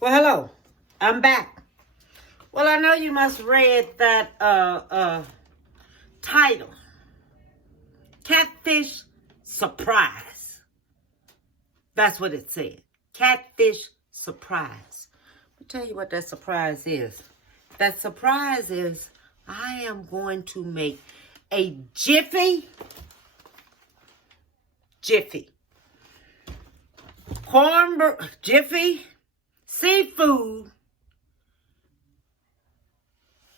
Well, hello. I'm back. Well, I know you must read that title. Catfish surprise. That's what it said. Catfish surprise. I'll tell you what that surprise is. That surprise is I am going to make a Jiffy cornbread, Jiffy seafood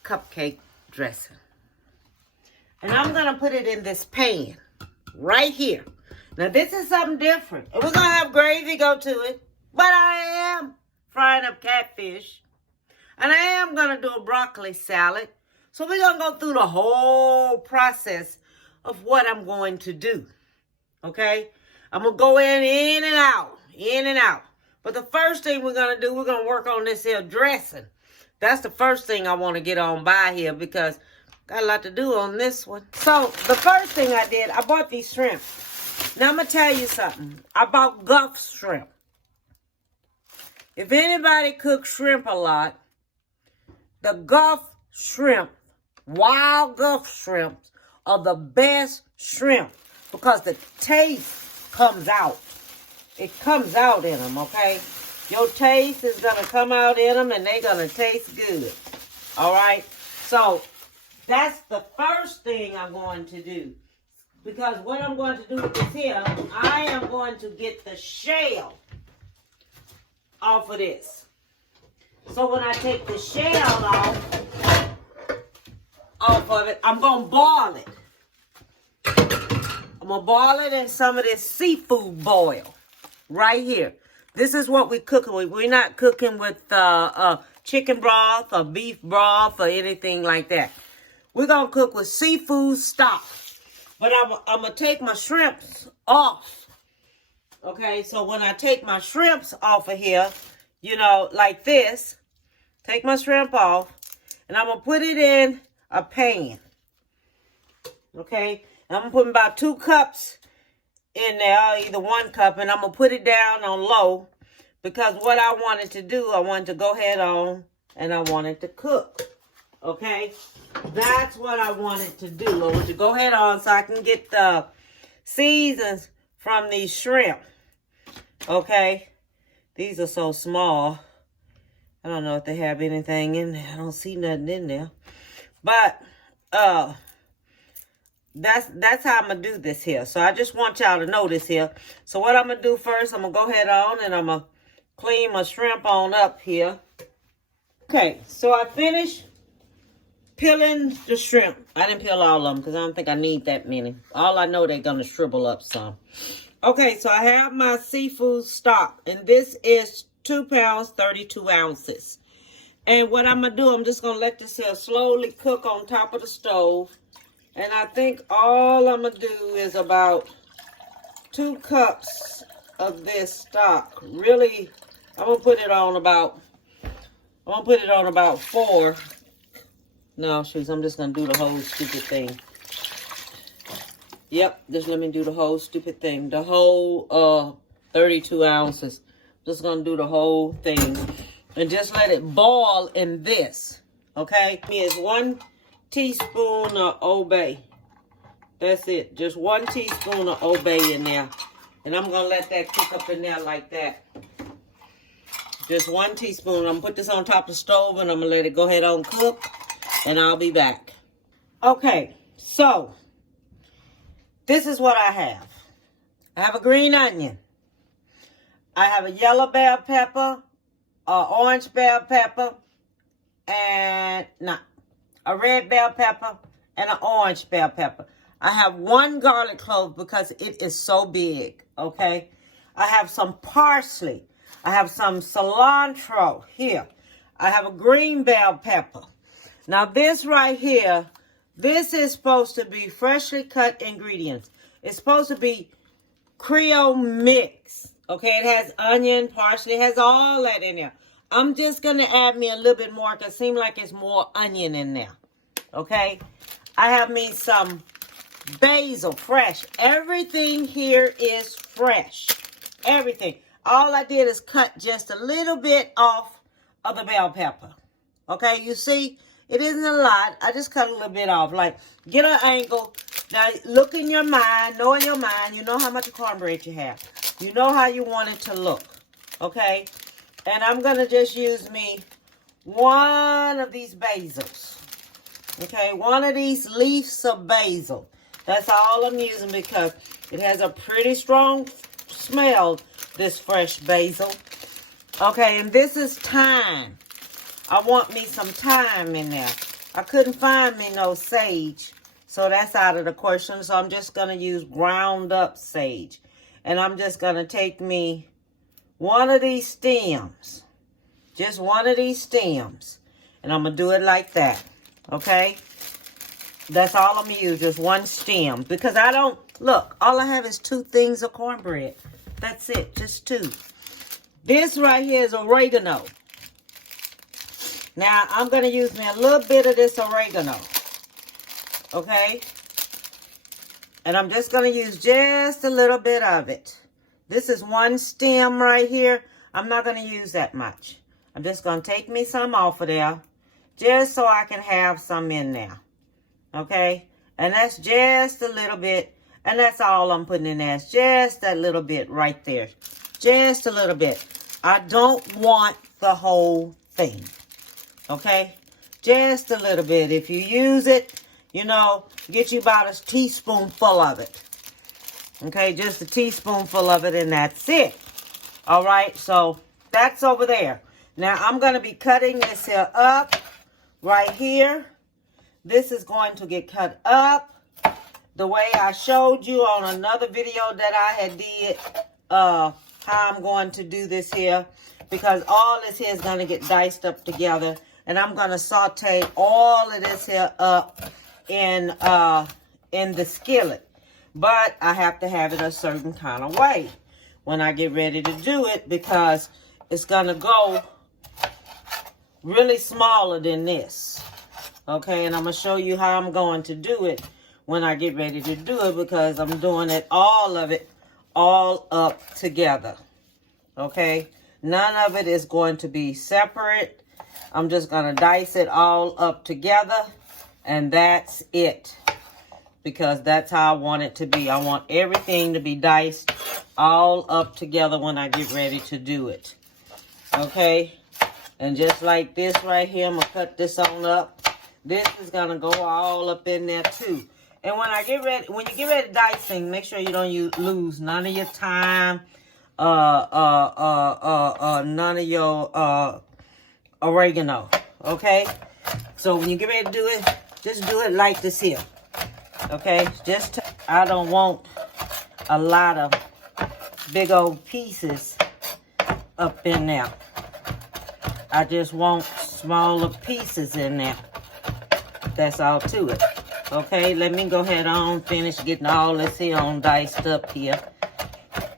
cupcake dressing. And I'm going to put it in this pan right here. Now, this is something different. And we're going to have gravy go to it. But I am frying up catfish. And I am going to do a broccoli salad. So we're going to go through the whole process of what I'm going to do. Okay? I'm going to go in and out. In and out. But the first thing we're going to do, we're going to work on this here dressing. That's the first thing I want to get on by here because got a lot to do on this one. So the first thing I did, I bought these shrimp. Now I'm going to tell you something. I bought Gulf shrimp. If anybody cooks shrimp a lot, the Gulf shrimp, wild Gulf shrimps are the best shrimp because the taste comes out. It comes out in them, okay? Your taste is going to come out in them and they're going to taste good. All right? So that's the first thing I'm going to do. Because what I'm going to do with this here, I am going to get the shell off of this. So when I take the shell off of it, I'm going to boil it. I'm going to boil it in some of this seafood boil right here. This is what we're cooking with. We're not cooking with chicken broth or beef broth or anything like that. We're going to cook with seafood stock. But I'm going to take my shrimps off. Okay, so when I take my shrimps off of here, you know, like this, take my shrimp off, and I'm going to put it in a pan. Okay, and I'm going to put about 2 cups in there, either 1 cup, and I'm going to put it down on low because what I wanted to do, I wanted to go ahead on and I wanted to cook. Okay, that's what I wanted to do. I want to go ahead on so I can get the seasons from these shrimp. Okay, these are so small. I don't know if they have anything in there. I don't see nothing in there. But that's how I'm going to do this here. So I just want y'all to know this here. So what I'm going to do first, I'm going to go ahead on and I'm going to clean my shrimp on up here. Okay, so I finished peeling the shrimp. I didn't peel all of them because I don't think I need that many. All I know they're going to shrivel up some. Okay, so I have my seafood stock. And this is 2 pounds, 32 ounces. And what I'm going to do, I'm just going to let this here slowly cook on top of the stove. And I think all I'm going to do is about 2 cups of this stock. Really, I'm going to put it on about 4. No, shoes, I'm just going to do the whole stupid thing. Yep, just let me do the whole stupid thing. The whole 32 ounces. Just going to do the whole thing. And just let it boil in this. Okay? Here's 1 teaspoon of Old Bay. That's it. Just 1 teaspoon of Old Bay in there. And I'm going to let that cook up in there like that. Just 1 teaspoon. I'm going to put this on top of the stove and I'm going to let it go ahead on cook. And I'll be back. Okay, so this is what I have. I have a green onion. I have a yellow bell pepper, orange bell pepper, and a red bell pepper and an orange bell pepper. I have 1 garlic clove because it is so big, okay? I have some parsley. I have some cilantro here. I have a green bell pepper. Now this right here, this is supposed to be freshly cut ingredients. It's supposed to be Creole mix. Okay, it has onion, parsley, it has all that in there. I'm just going to add me a little bit more because it seems like it's more onion in there. Okay, I have me some basil, fresh. Everything here is fresh. Everything. all I did is cut just a little bit off of the bell pepper. Okay, you see, it isn't a lot. I just cut a little bit off. Like, get an angle. Now, look in your mind, know in your mind, you know how much cornbread you have. You know how you want it to look. Okay, and I'm going to just use me one of these basils. Okay, one of these leaves of basil. That's all I'm using because it has a pretty strong smell, this fresh basil. Okay, and this is thyme. I want me some thyme in there. I couldn't find me no sage, so that's out of the question. So I'm just going to use ground up sage. And I'm just going to take me one of these stems. Just one of these stems. And I'm going to do it like that. Okay? That's all I'm going to use, just one stem. Because I don't, look, all I have is 2 things of cornbread. That's it, just 2. This right here is oregano. Now, I'm going to use me a little bit of this oregano. Okay? And I'm just going to use just a little bit of it. This is one stem right here. I'm not going to use that much. I'm just going to take me some off of there. Just so I can have some in there. Okay? And that's just a little bit. And that's all I'm putting in there. It's just that little bit right there. Just a little bit. I don't want the whole thing. Okay? Just a little bit. If you use it, you know, get you about a teaspoonful of it. Okay? Just a teaspoonful of it and that's it. All right? So that's over there. Now I'm going to be cutting this here up right here. This is going to get cut up the way I showed you on another video that I had did, how I'm going to do this here, because all this here is going to get diced up together, and I'm going to saute all of this here up in the skillet, but I have to have it a certain kind of way when I get ready to do it, because it's going to go really smaller than this. Okay, and I'm going to show you how I'm going to do it when I get ready to do it, because I'm doing it, all of it, all up together. Okay, none of it is going to be separate. I'm just going to dice it all up together, and that's it, because that's how I want it to be. I want everything to be diced all up together when I get ready to do it. Okay, and just like this right here, I'm going to cut this on up. This is going to go all up in there too. And when you get ready dicing, make sure you don't lose none of your thyme, none of your oregano. Okay? So when you get ready to do it, just do it like this here. Okay? I don't want a lot of big old pieces up in there. I just want smaller pieces in there. That's all to it. Okay, let me go ahead on finish getting all this here on diced up here.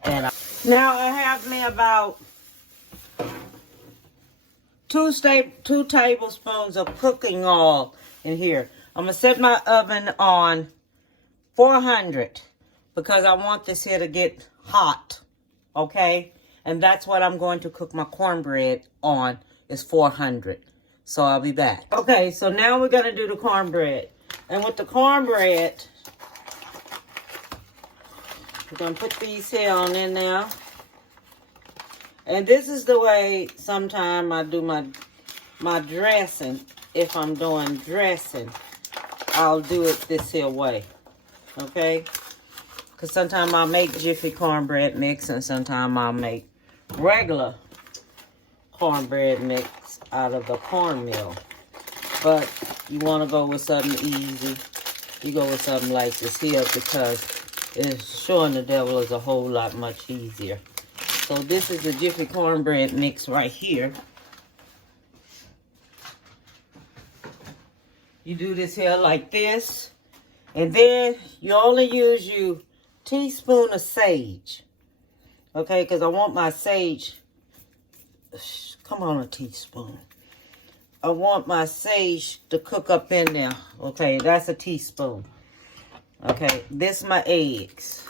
And now I have me about 2 tablespoons of cooking oil in here. I'm going to set my oven on 400 because I want this here to get hot. Okay, and that's what I'm going to cook my cornbread on, is 400. So I'll be back. Okay, so now we're going to do the cornbread. And with the cornbread, we're going to put these here on in now. And this is the way sometimes I do my dressing. If I'm doing dressing, I'll do it this here way. Okay? Because sometimes I'll make Jiffy cornbread mix, and sometimes I'll make regular cornbread mix out of the cornmeal. But you want to go with something easy. You go with something like this here, because it's showing the devil is a whole lot much easier. So this is the Jiffy cornbread mix right here. You do this here like this, and then you only use your teaspoon of sage. Okay, because I want my sage. Come on, a teaspoon. I want my sage to cook up in there. Okay, that's a teaspoon. Okay, this is my eggs.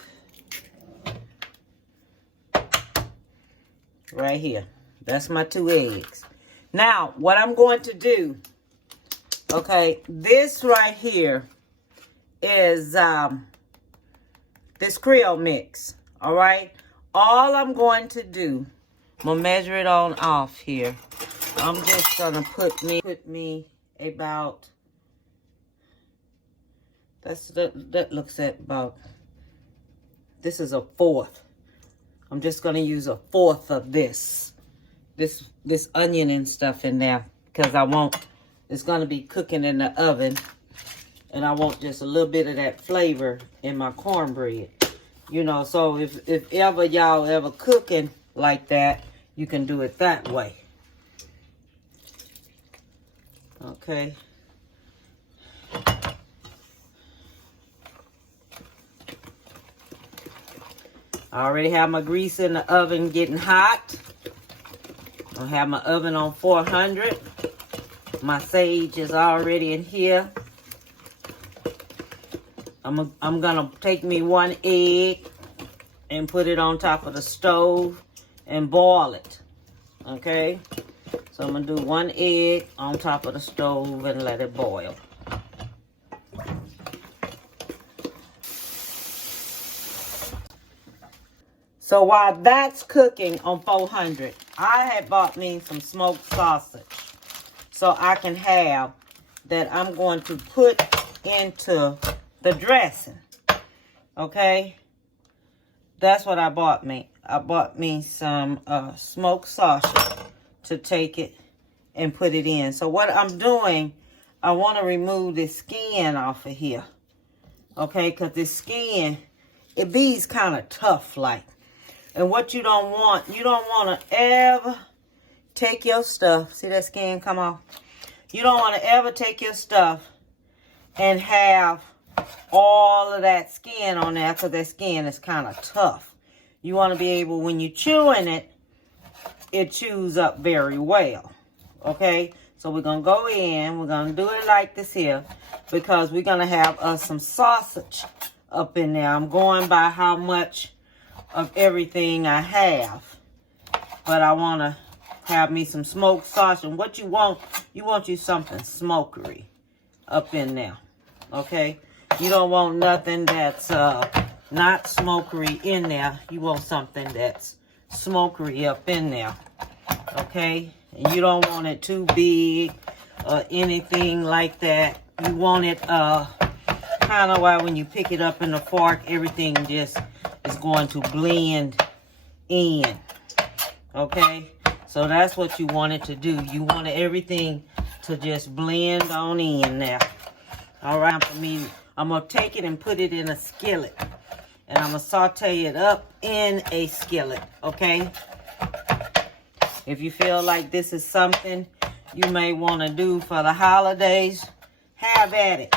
right here. That's my 2 eggs. Now, what I'm going to do, okay, this right here is this Creole mix, all right? All I'm going to do, I'm going to measure it on off here. I'm just going to put me about, that looks at about, this is a 1/4. I'm just going to use a 1/4 of this onion and stuff in there because it's going to be cooking in the oven, and I want just a little bit of that flavor in my cornbread. You know, so if ever y'all ever cooking like that, you can do it that way. Okay. I already have my grease in the oven getting hot. I have my oven on 400. My sage is already in here. I'm gonna take me 1 egg and put it on top of the stove and boil it. Okay? So I'm gonna do 1 egg on top of the stove and let it boil. So while that's cooking on 400, I had bought me some smoked sausage so I can have that I'm going to put into the dressing. Okay? That's what I bought me. I bought me some smoked sausage to take it and put it in. So what I'm doing, I want to remove the skin off of here. Okay? Because the skin, it be's kind of tough like. And what you don't want to ever take your stuff. See that skin come off? You don't want to ever take your stuff and have all of that skin on there because that skin is kind of tough. You want to be able, when you're chewing it, it chews up very well. Okay? So we're going to go in. We're going to do it like this here because we're going to have some sausage up in there. I'm going by how much of everything I have. But I want to have me some smoked sausage. And what you want you something smokery up in there. Okay? You don't want nothing that's not smokery in there. You want something that's smokery up in there. Okay? And you don't want it too big or anything like that. You want it kind of like when you pick it up in the fork, everything just is going to blend in. Okay? So that's what you want it to do. You want everything to just blend on in there. All right, for me, I'm going to take it and put it in a skillet. And I'm going to saute it up in a skillet. Okay? If you feel like this is something you may want to do for the holidays, have at it.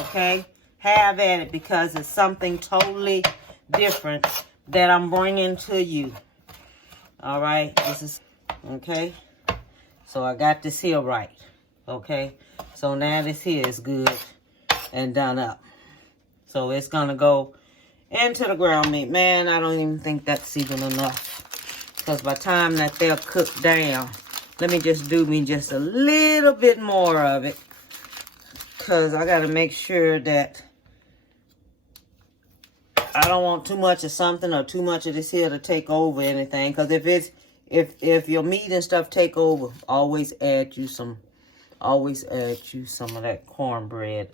Okay? Have at it because it's something totally different that I'm bringing to you. All right? This is, okay? So I got this here right. Okay? So now this here is good and done up. So it's going to go into the ground meat. Man, I don't even think that's even enough. Because by the time that they're cooked down, let me just do me just a little bit more of it. Because I got to make sure that I don't want too much of something or too much of this here to take over anything. Because if your meat and stuff take over, always add you some of that cornbread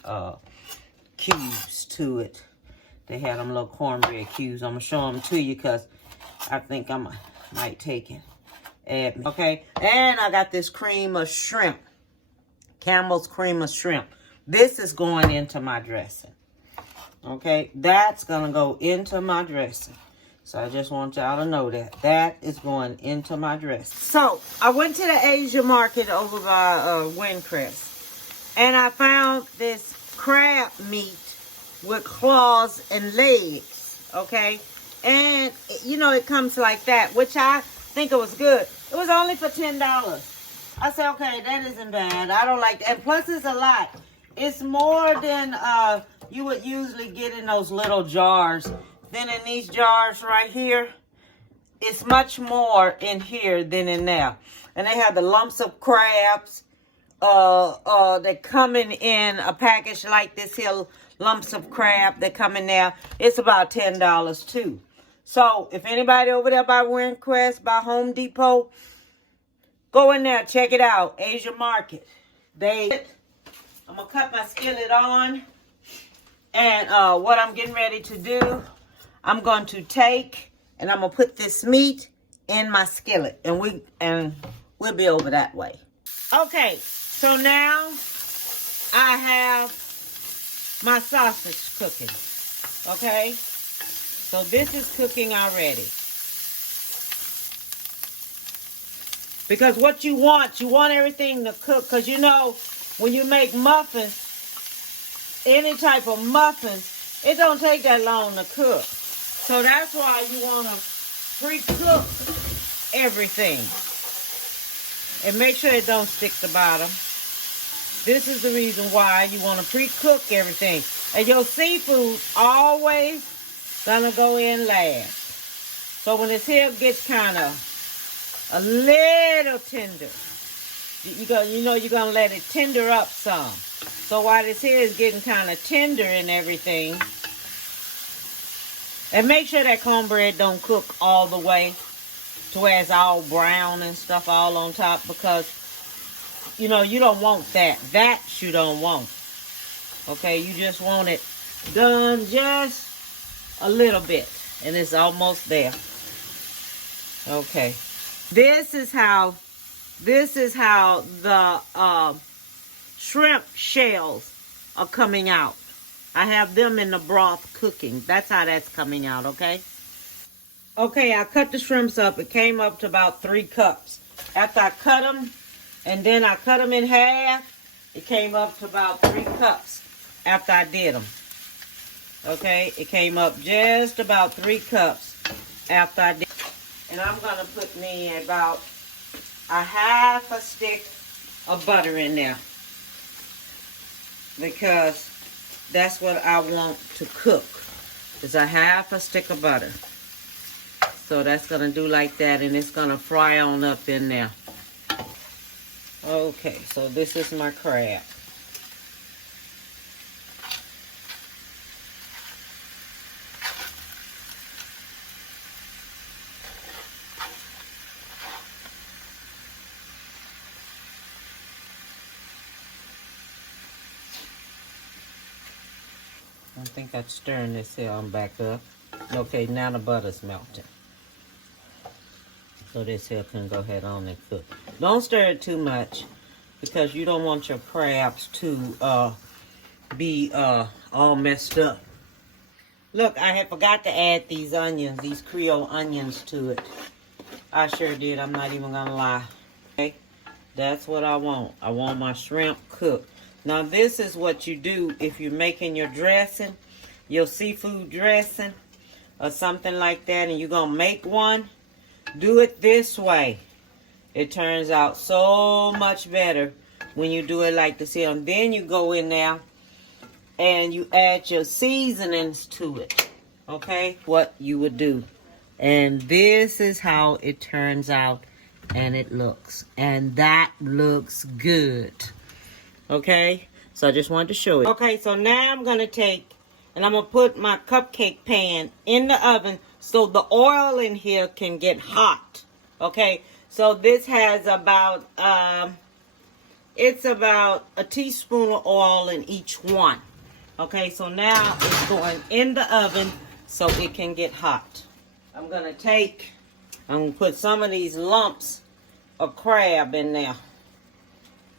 cubes to it. They had them little cornbread cubes. I'm going to show them to you because I think I might take it. Okay. And I got this cream of shrimp. Campbell's cream of shrimp. This is going into my dressing. Okay. That's going to go into my dressing. So I just want y'all to know that. That is going into my dressing. So I went to the Asia market over by Windcrest. And I found this crab meat with claws and legs. Okay. And, you know, it comes like that, which I think it was good. It was only for $10. I said, okay, that isn't bad. I don't like that. And plus, it's a lot. It's more than you would usually get in those little jars. Then in these jars right here, it's much more in here than in there. And they have the lumps of crabs. They're coming in a package like this here, lumps of crab. They come in there. It's about $10 too. So if anybody over there by Winquest, by Home Depot, go in there, check it out. Asia Market. I'm gonna cut my skillet on, and what I'm getting ready to do, I'm going to take and I'm gonna put this meat in my skillet, and we'll be over that way. Okay, so now I have my sausage cooking. Okay, so this is cooking already. Because what you want everything to cook. Because you know, when you make muffins, any type of muffins, it don't take that long to cook. So that's why you want to pre-cook everything. And make sure it don't stick to the bottom. This is the reason why you want to pre-cook everything. And your seafood always gonna go in last. So when this here gets kind of a little tender, you know you're gonna let it tender up some. So while this here is getting kind of tender and everything, and make sure that cornbread don't cook all the way to where it's all brown and stuff all on top, because you know you don't want that. That you don't want. Okay, you just want it done just a little bit, and it's almost there. Okay, this is how the shrimp shells are coming out. I have them in the broth cooking. That's how that's coming out, okay? Okay, I cut the shrimps up. It came up to about 3 cups. After I cut them, and then I cut them in half, it came up to about 3 cups after I did them. Okay, it came up just about 3 cups after I did. And I'm going to put me about a half a stick of butter in there, because that's what I want to cook, is a half a stick of butter. So that's going to do like that, and it's going to fry on up in there. Okay, so this is my crab. I think that's stirring this here on back up. Okay, now the butter's melting. So this here can go ahead on and cook. Don't stir it too much, because you don't want your crabs to be all messed up. Look, I had forgot to add these onions, these Creole onions to it. I sure did, I'm not even gonna lie. Okay, that's what I want. I want my shrimp cooked. Now this is what you do if you're making your dressing, your seafood dressing, or something like that, and you're gonna make one. Do it this way. It turns out so much better when you do it like this here. And then you go in there and you add your seasonings to it. Okay? What you would do. And this is how it turns out, and it looks. And that looks good. Okay? So I just wanted to show it. Okay, so now I'm going to take, and I'm going to put my cupcake pan in the oven so the oil in here can get hot. Okay, so this has about, it's about a teaspoon of oil in each one. Okay, so now it's going in the oven so it can get hot. I'm going to put some of these lumps of crab in there.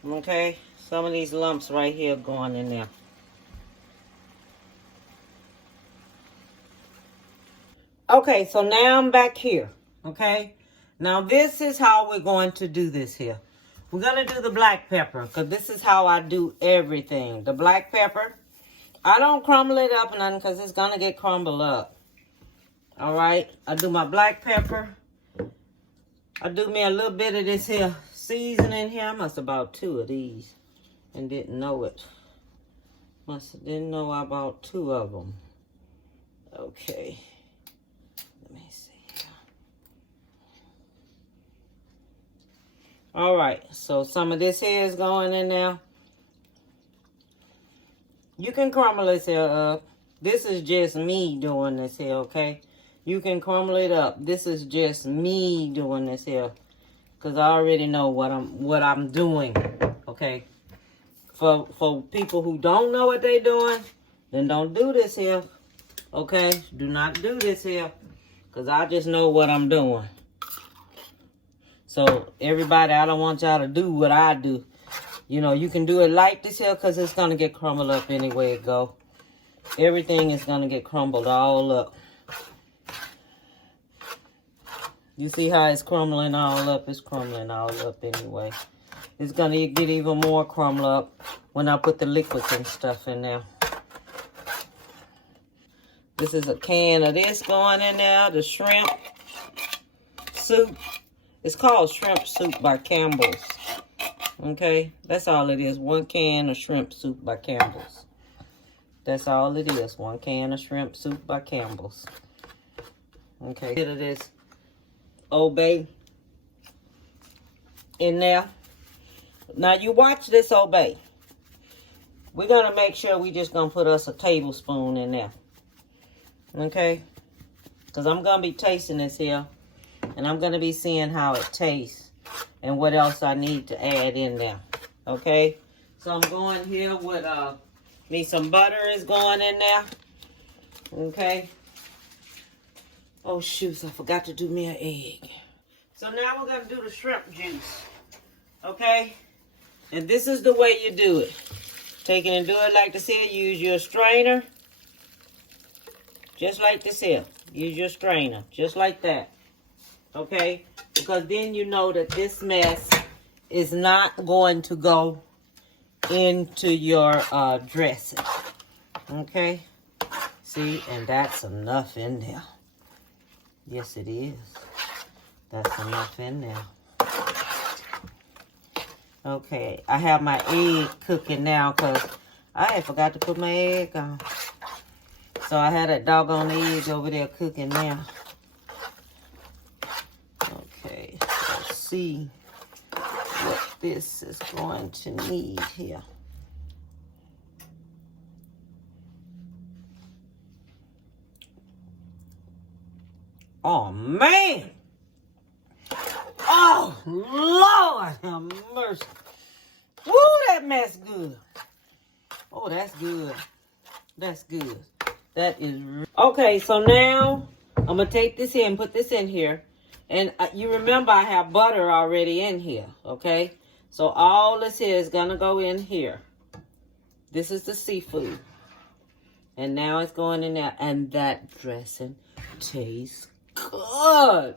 Okay, some of these lumps right here going in there. Okay, so now I'm back here, okay? Now this is how we're going to do this here. We're going to do the black pepper, because this is how I do everything. The black pepper, I don't crumble it up or nothing, because it's going to get crumbled up. All right, I do my black pepper. I do me a little bit of this here seasoning here. I must have bought 2 of these and didn't know it. Didn't know I bought 2 of them. Okay. Let me see here. All right, so some of this here is going in now. You can crumble this here up. This is just me doing this here, okay? You can crumble it up. This is just me doing this here, cause I already know what I'm doing, okay? For people who don't know what they're doing, then don't do this here, okay? Do not do this here, cause I just know what I'm doing. So everybody, I don't want y'all to do what I do. You know, you can do it like this here because it's going to get crumbled up anyway it go. Everything is going to get crumbled all up. You see how it's crumbling all up? It's crumbling all up anyway. It's going to get even more crumbled up when I put the liquids and stuff in there. This is a can of this going in there, the shrimp soup. It's called Shrimp Soup by Campbell's. Okay, that's all it is. 1 can of shrimp soup by Campbell's. That's all it is. 1 can of shrimp soup by Campbell's. Okay, bit of this Old Bay in there. Now you watch this Old Bay. We're gonna make sure we just gonna put us a tablespoon in there. Okay, because I'm gonna be tasting this here. And I'm going to be seeing how it tastes and what else I need to add in there. Okay? So I'm going here with, me some butter is going in there. Okay? Oh, shoot. I forgot to do me an egg. So now we're going to do the shrimp juice. Okay? And this is the way you do it. Take it and do it like this here. Use your strainer. Just like this here. Use your strainer. Just like that. Okay, because then you know that this mess is not going to go into your dressing. Okay, see, and that's enough in there. Yes, it is. That's enough in there. Okay, I have my egg cooking now because I had forgot to put my egg on. So I had that doggone egg over there cooking now. Okay, let's see what this is going to need here. Oh, man. Oh, Lord have mercy. Woo, that mess good. Oh, that's good. That's good. That is... Okay, so now I'm going to take this here and put this in here. And you remember I have butter already in here, okay? So all this here is going to go in here. This is the seafood. And now it's going in there. And that dressing tastes good.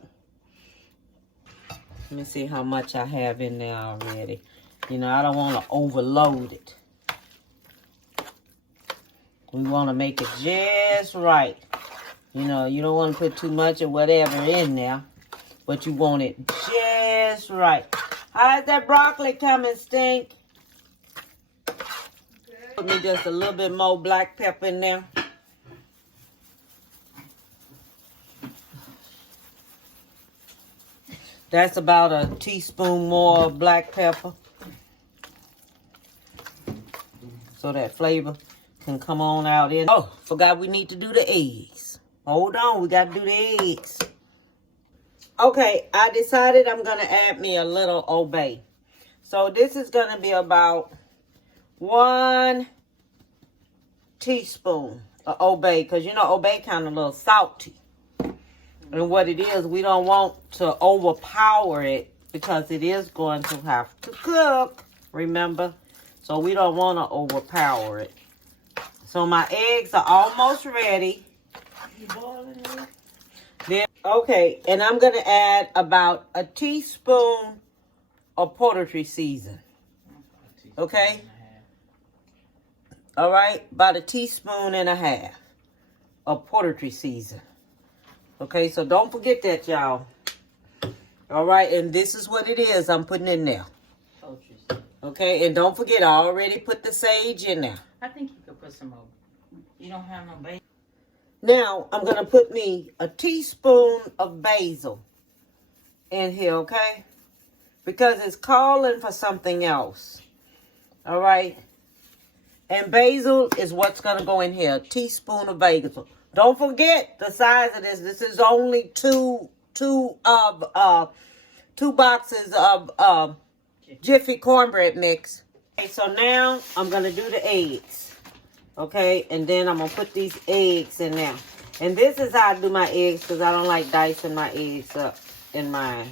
Let me see how much I have in there already. You know, I don't want to overload it. We want to make it just right. You know, you don't want to put too much or whatever in there. But you want it just right. How's that broccoli coming, Stink? Put me just a little bit more black pepper in there. That's about a teaspoon more of black pepper. So that flavor can come on out in. Oh, forgot we need to do the eggs. Hold on, we got to do the eggs. Okay, I decided I'm going to add me a little Old Bay. So this is going to be about 1 teaspoon of Old Bay. Because, you know, Old Bay kind of a little salty. And what it is, we don't want to overpower it. Because it is going to have to cook. Remember? So we don't want to overpower it. So my eggs are almost ready. Then, okay, and I'm going to add about a teaspoon of poultry season. Okay? All right, about a teaspoon and a half of poultry season. Okay, so don't forget that, y'all. All right, and this is what it is I'm putting in there. Okay, and don't forget, I already put the sage in there. I think you could put some more. You don't have no basil. Now, I'm going to put me a teaspoon of basil in here, okay? because it's calling for something else. All right. And basil is what's going to go in here. A teaspoon of basil. Don't forget the size of this. This is only two boxes of Jiffy cornbread mix. Okay, so now I'm going to do the eggs. Okay, and then I'm going to put these eggs in there. And this is how I do my eggs, because I don't like dicing my eggs up in mine.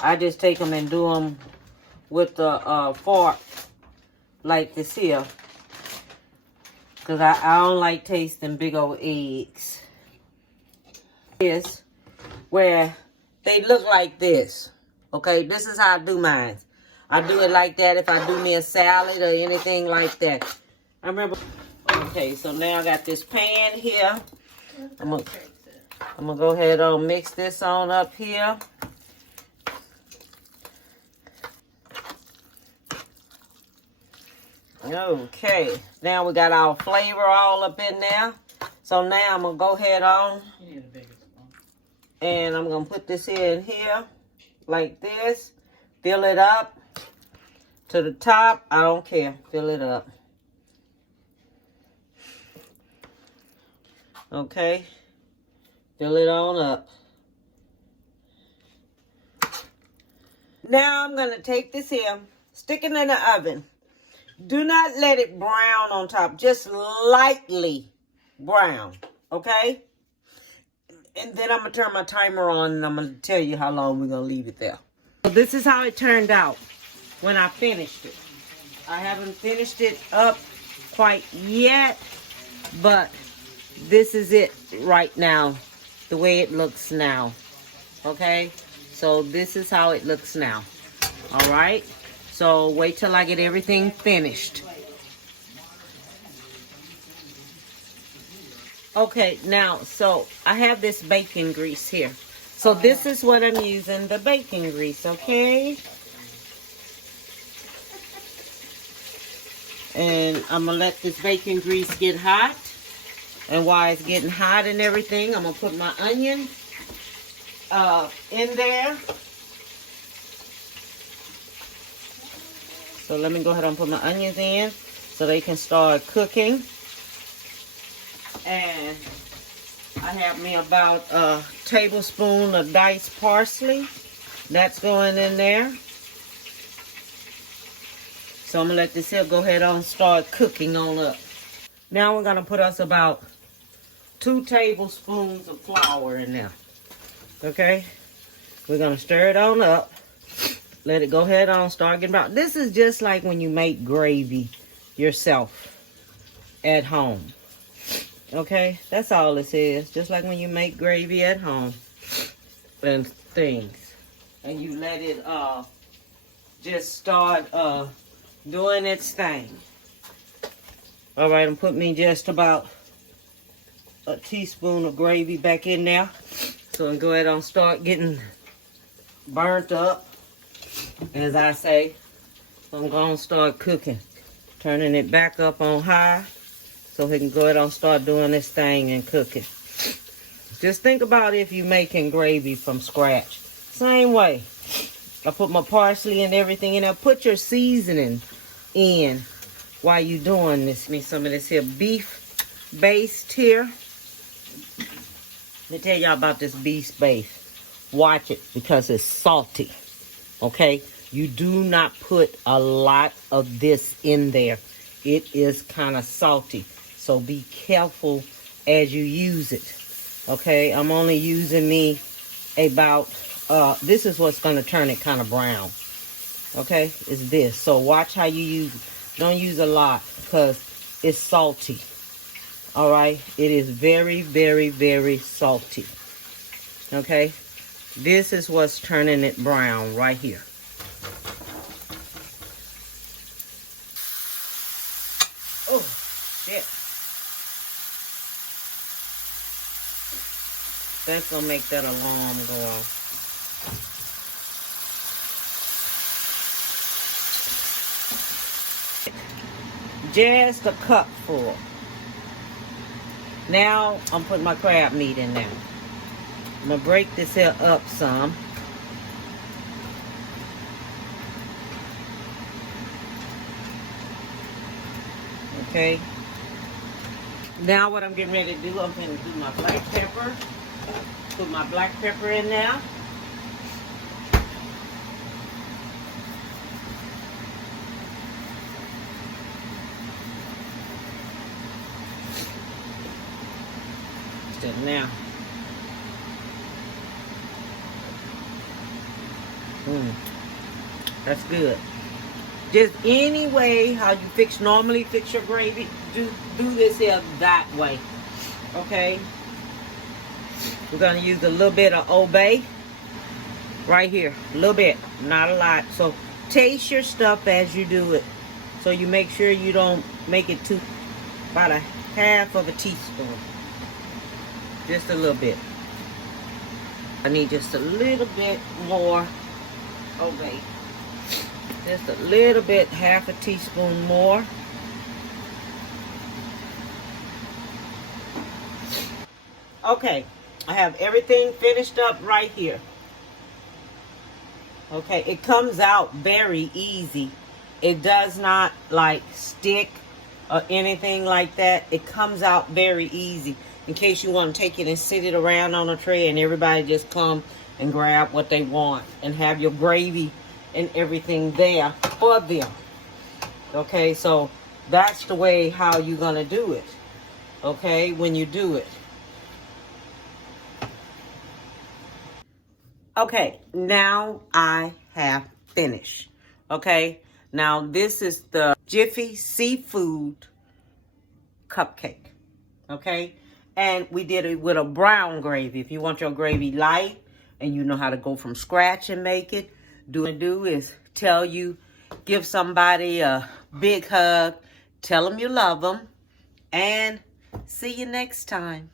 I just take them and do them with the fork like this here. Because I don't like tasting big old eggs. This, where they look like this. Okay, this is how I do mine. I do it like that if I do me a salad or anything like that. I remember. Okay, so now I got this pan here. I'm gonna go ahead and mix this on up here. Okay, now we got our flavor all up in there. So now I'm gonna go ahead on and I'm gonna put this in here like this. Fill it up to the top. I don't care. Fill it up. Okay, fill it on up. Now I'm gonna take this here, stick it in the oven. Do not let it brown on top, just lightly brown, okay? And then I'm gonna turn my timer on and I'm gonna tell you how long we're gonna leave it there. So this is how it turned out when I finished it. I haven't finished it up quite yet, but this is it right now, the way it looks now, okay? So this is how it looks now, all right? So wait till I get everything finished. Okay, now, so I have this bacon grease here. So this is what I'm using, the bacon grease, okay? And I'm gonna let this bacon grease get hot. And while it's getting hot and everything, I'm gonna put my onion in there. So let me go ahead and put my onions in so they can start cooking. And I have me about a tablespoon of diced parsley. That's going in there. So I'm going to let this here go ahead and start cooking on up. Now we're going to put us about 2 tablespoons of flour in there. Okay? We're going to stir it on up. Let it go ahead on, start getting brown. This is just like when you make gravy yourself at home. Okay? That's all this is. Just like when you make gravy at home and things. And you let it just start doing its thing. Alright, I'm putting me just about a teaspoon of gravy back in there. So I'm go ahead and start getting burnt up, as I say. So I'm going to start cooking. Turning it back up on high so he can go ahead and start doing this thing and cooking. Just think about if you're making gravy from scratch. Same way. I put my parsley and everything in there. Put your seasoning in while you're doing this. Me some of this here beef based here. Let me tell y'all about this beef based. Watch it because it's salty. Okay? You do not put a lot of this in there. It is kind of salty. So be careful as you use it. Okay? I'm only using me about, this is what's going to turn it kind of brown. Okay? It's this. So watch how you use it. Don't use a lot because it's salty. Alright? It is very, very, very salty. Okay? This is what's turning it brown right here. Oh, shit. That's going to make that alarm go off. Just a cup full. Now I'm putting my crab meat in there. I'm going to break this here up some. Okay. Now what I'm getting ready to do, I'm going to do my black pepper. Put my black pepper in there. Now. That's good. Just any way how you normally fix your gravy, do this here that way. Okay. We're gonna use a little bit of Old Bay right here, a little bit, not a lot. So taste your stuff as you do it. So you make sure you don't make it too, about a half of a teaspoon. Just a little bit. I need just a little bit more Old Bay. Just a little bit, half a teaspoon more. Okay, I have everything finished up right here. Okay, it comes out very easy. It does not like stick or anything like that. It comes out very easy. In case you want to take it and sit it around on a tray and everybody just come and grab what they want and have your gravy and everything there for them. Okay, so that's the way how you're going to do it. Okay, when you do it. Okay, now I have finished. Okay, now this is the Jiffy seafood cupcake. Okay, and we did it with a brown gravy. If you want your gravy light and you know how to go from scratch and make it, do is tell you, give somebody a big hug, tell them you love them, and see you next time.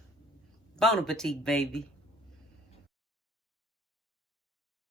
Bon appetit, baby.